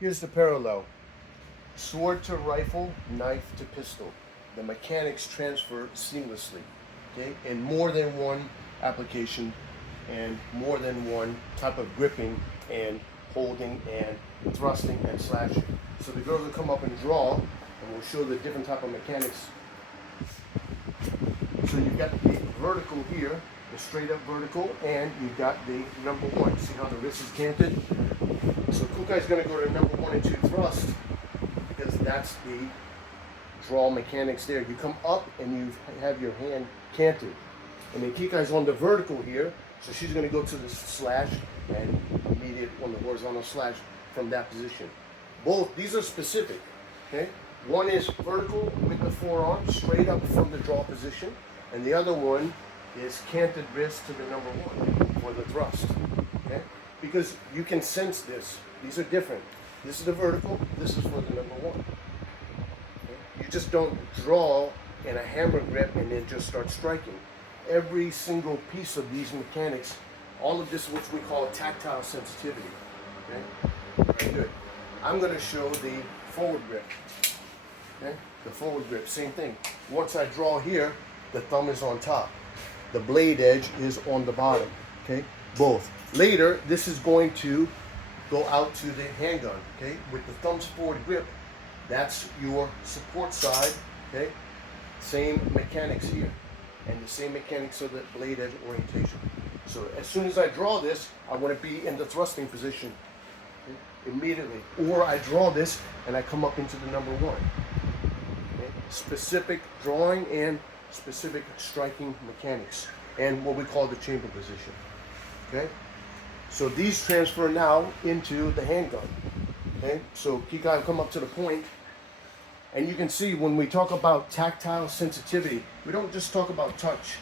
Here's the parallel. Sword to rifle, knife to pistol. The mechanics transfer seamlessly, okay? In more than one application and more than one type of gripping and holding and thrusting and slashing. So the girls will come up and draw, and we'll show the different type of mechanics. So you've got the vertical here, the straight up vertical, and you've got the number one. See how the wrist is canted? So Kukai's going to go to number 1 and 2 thrust, because that's the draw mechanics there. You come up and you have your hand canted. And then Kikai's on the vertical here, so she's going to go to the slash and immediate on the horizontal slash from that position. Both, these are specific, okay? One is vertical with the forearm straight up from the draw position, and the other one is canted wrist to the number 1 for the thrust, okay? Because you can sense this. These are different. This is the vertical, this is for the number 1. Okay? You just don't draw in a hammer grip and then just start striking. Every single piece of these mechanics, all of this is what we call a tactile sensitivity. Okay? Very good. I'm going to show the forward grip. Okay? The forward grip, same thing. Once I draw here, the thumb is on top. The blade edge is on the bottom. Okay? Both. Later, this is going to go out to the handgun. Okay? With the thumb's forward grip, that's your support side. Okay? Same mechanics here. And the same mechanics of the blade edge orientation. So as soon as I draw this, I want to be in the thrusting position, okay, immediately. Or I draw this and I come up into the number 1. Okay? Specific drawing and specific striking mechanics, and what we call the chamber position. Okay? So these transfer now into the handgun. Okay? So Kikai will come up to the point. And you can see when we talk about tactile sensitivity, we don't just talk about touch.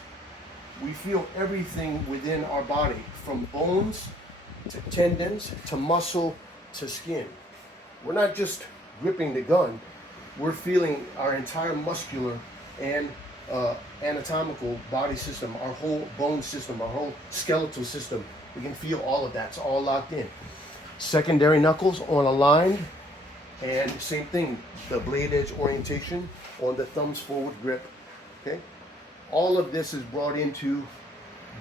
We feel everything within our body, from bones to tendons to muscle to skin. We're not just gripping the gun, we're feeling our entire muscular and anatomical body system, our whole bone system, our whole skeletal system. We can feel all of that. It's all locked in. Secondary knuckles on a line. And same thing, the blade edge orientation on the thumb's forward grip, okay? All of this is brought into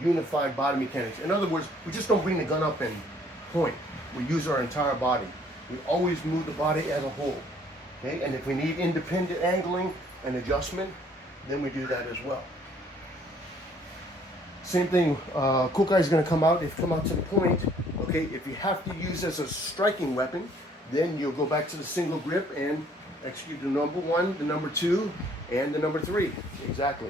unified body mechanics. In other words, we just don't bring the gun up and point. We use our entire body. We always move the body as a whole, okay? And if we need independent angling and adjustment, then we do that as well. Same thing, Kukai is going to come out. If you come out to the point, okay, if you have to use as a striking weapon, then you'll go back to the single grip and execute the number 1, the number 2, and the number 3. Exactly.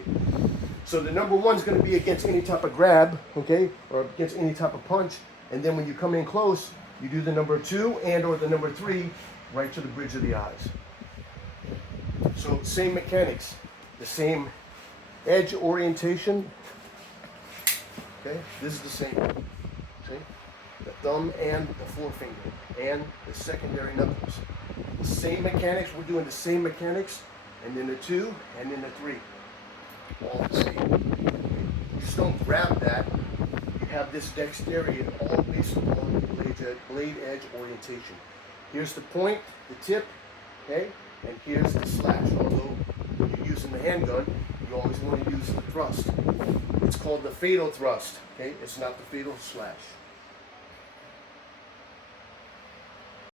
So the number 1 is going to be against any type of grab, okay, or against any type of punch. And then when you come in close, you do the number 2 and or the number 3 right to the bridge of the eyes. So same mechanics, the same edge orientation. Okay, this is the same. Okay, the thumb and the forefinger and the secondary knuckles. The same mechanics, we're doing the same mechanics, and then the 2 and then the 3. All the same. You just don't grab that. You have this dexterity all based upon the blade edge orientation. Here's the point, the tip, okay, and here's the slash. Although when you're using the handgun, you always want to use the thrust. It's called the fatal thrust, okay? It's not the fatal slash.